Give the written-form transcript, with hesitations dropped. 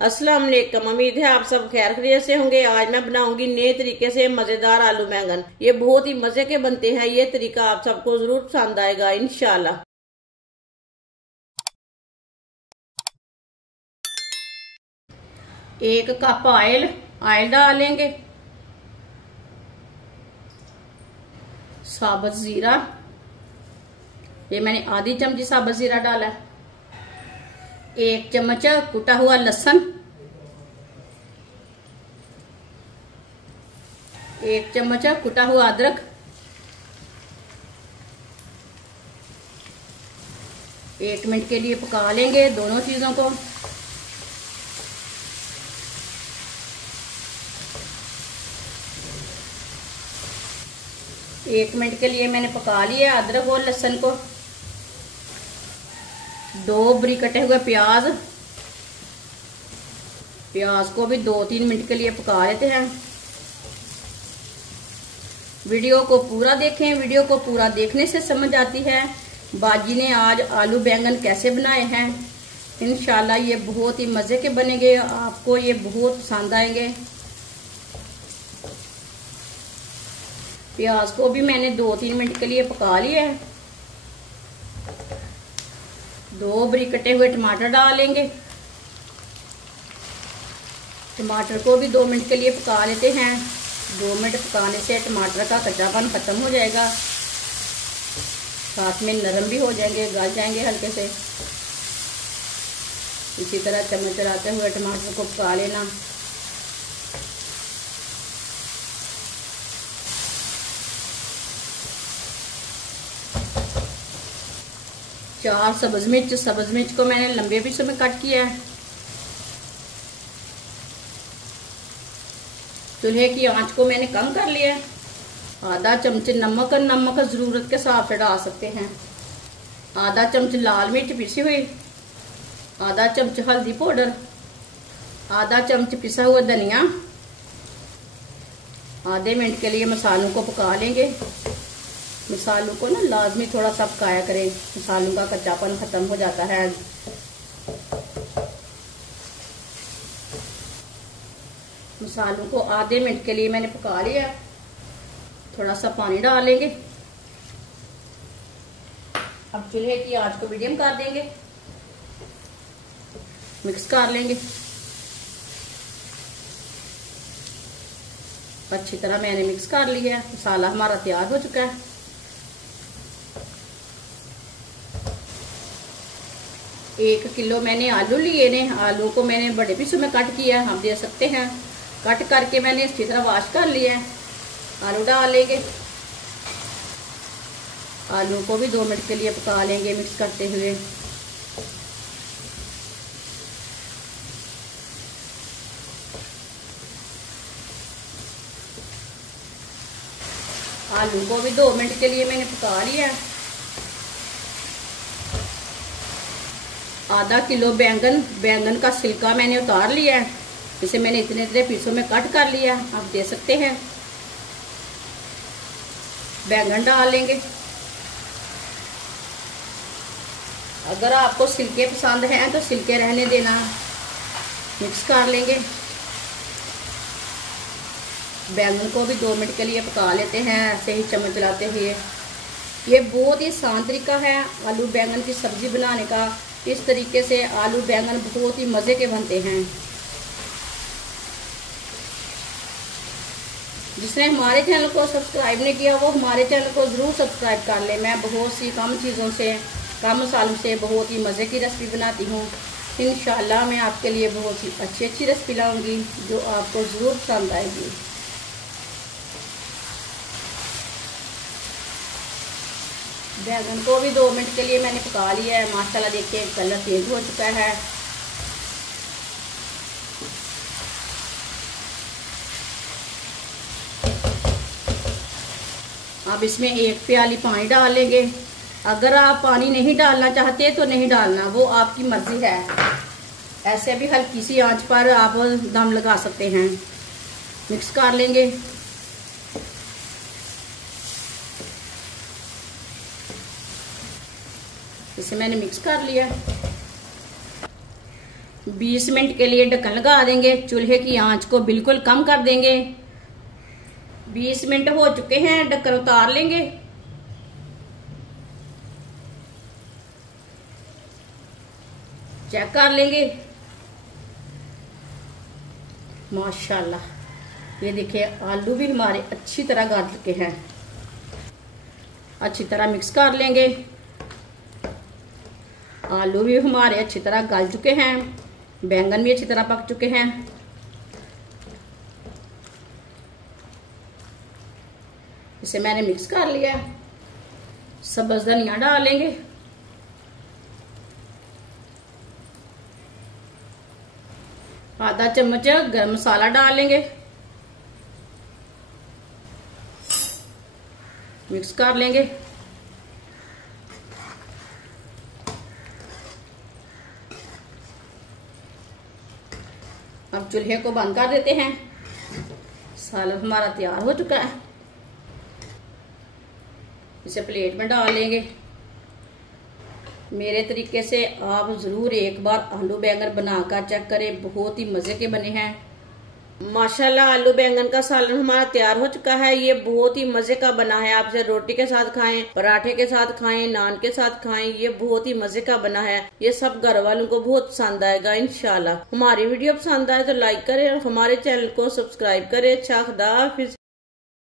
अस्सलाम वालेकुम। उम्मीद है आप सब खैर खैरियत से होंगे। आज मैं बनाऊंगी नए तरीके से मजेदार आलू बैंगन। ये बहुत ही मजे के बनते हैं। ये तरीका आप सबको जरूर पसंद आएगा इंशाल्लाह। एक कप ऑयल डालेंगे, साबुत जीरा, ये मैंने आधी चमची साबुत जीरा डाला, एक चम्मच कुटा हुआ लहसुन, एक चम्मच कुटा हुआ अदरक, एक मिनट के लिए पका लेंगे दोनों चीजों को। एक मिनट के लिए मैंने पका लिया अदरक और लहसुन को। दो बारीक कटे हुए प्याज को भी 2-3 मिनट के लिए पका लेते हैं। वीडियो को पूरा देखें। वीडियो को पूरा देखने से समझ आती है बाजी ने आज आलू बैंगन कैसे बनाए हैं। इंशाल्लाह ये बहुत ही मजे के बनेंगे, आपको ये बहुत पसंद आएंगे। प्याज को भी मैंने 2-3 मिनट के लिए पका लिया है। 2 बारीक कटे हुए टमाटर डालेंगे। टमाटर को भी 2 मिनट के लिए पका लेते हैं। 2 मिनट पकाने से टमाटर का कच्चापन खत्म हो जाएगा, साथ में नरम भी हो जाएंगे, गल जाएंगे हल्के से। इसी तरह चम्मच चलाते हुए टमाटर को पका लेना। चार सब्ज मिर्च को मैंने लंबे पीसों में कट किया है। चूल्हे की आंच को मैंने कम कर लिया है। आधा चमच नमक जरूरत के हिसाब से डाल सकते हैं। आधा चमच लाल मिर्च पिसी हुई, आधा चमच हल्दी पाउडर, आधा चमच पिसा हुआ धनिया। आधे मिनट के लिए मसालों को पका लेंगे। मसालों को ना लाजमी थोड़ा सा पकाया करें, मसालों का कच्चापन खत्म हो जाता है। मसालों को आधे मिनट के लिए मैंने पका लिया। थोड़ा सा पानी डालेंगे। अब चूल्हे की आंच को मीडियम कर देंगे। मिक्स कर लेंगे अच्छी तरह। मैंने मिक्स कर लिया है। मसाला हमारा तैयार हो चुका है। 1 किलो मैंने आलू लिए ने। आलू को मैंने बड़े पीसों में कट किया, हम दे सकते हैं। कट करके मैंने अच्छी तरह वॉश कर लिया है। आलू डाल लेंगे। आलू को भी 2 मिनट के लिए पका लेंगे मिक्स करते हुए। आलू को भी 2 मिनट के लिए मैंने पका लिया। आधा किलो बैंगन का छिलका मैंने उतार लिया है। इसे मैंने इतने पीसों में कट कर लिया, आप दे सकते हैं। बैंगन डाल लेंगे। अगर आपको छिलके पसंद हैं तो छिलके रहने देना। मिक्स कर लेंगे। बैंगन को भी 2 मिनट के लिए पका लेते हैं ऐसे ही चम्मच चलाते हुए। ये बहुत ही आसान तरीका है आलू बैंगन की सब्जी बनाने का। इस तरीके से आलू बैंगन बहुत ही मजे के बनते हैं। जिसने हमारे चैनल को सब्सक्राइब नहीं किया वो हमारे चैनल को जरूर सब्सक्राइब कर ले। मैं बहुत सी कम चीज़ों से, कम मसालों से बहुत ही मज़े की रेसिपी बनाती हूँ। इंशाल्लाह मैं आपके लिए बहुत ही अच्छी रेसिपी लाऊंगी जो आपको ज़रूर पसंद आएगी। बैंगन को भी 2 मिनट के लिए मैंने पका लिया है। माशाल्लाह देखिए कलर चेंज हो चुका है। अब इसमें 1 प्याली पानी डाल लेंगे। अगर आप पानी नहीं डालना चाहते तो नहीं डालना, वो आपकी मर्जी है। ऐसे भी हल्की सी आंच पर आप दम लगा सकते हैं। मिक्स कर लेंगे। इसे मैंने मिक्स कर लिया। 20 मिनट के लिए ढक्कन लगा देंगे। चूल्हे की आंच को बिल्कुल कम कर देंगे। 20 मिनट हो चुके हैं, ढक्कन उतार लेंगे। चेक कर लेंगे। माशाल्लाह ये देखिए आलू भी हमारे अच्छी तरह गल चुके हैं। अच्छी तरह मिक्स कर लेंगे। आलू भी हमारे अच्छी तरह गल चुके हैं। बैंगन भी अच्छी तरह पक चुके हैं। इसे मैंने मिक्स कर लिया। सब्ज धनिया डालेंगे। आधा चम्मच गरम मसाला डालेंगे। मिक्स कर लेंगे। अब चूल्हे को बंद कर देते हैं। सालन हमारा तैयार हो चुका है। इसे प्लेट में डाल लेंगे। मेरे तरीके से आप जरूर एक बार आलू बैंगन बनाकर चेक करें, बहुत ही मजे के बने हैं। माशाल्लाह आलू बैंगन का सालन हमारा तैयार हो चुका है। ये बहुत ही मजे का बना है। आप इसे रोटी के साथ खाएं, पराठे के साथ खाएं, नान के साथ खाएं। ये बहुत ही मजे का बना है। ये सब घर वालों को बहुत पसंद आएगा इंशाल्लाह। हमारी वीडियो पसंद आए तो लाइक करें और हमारे चैनल को सब्सक्राइब करें। अच्छा खुदा हाफिज।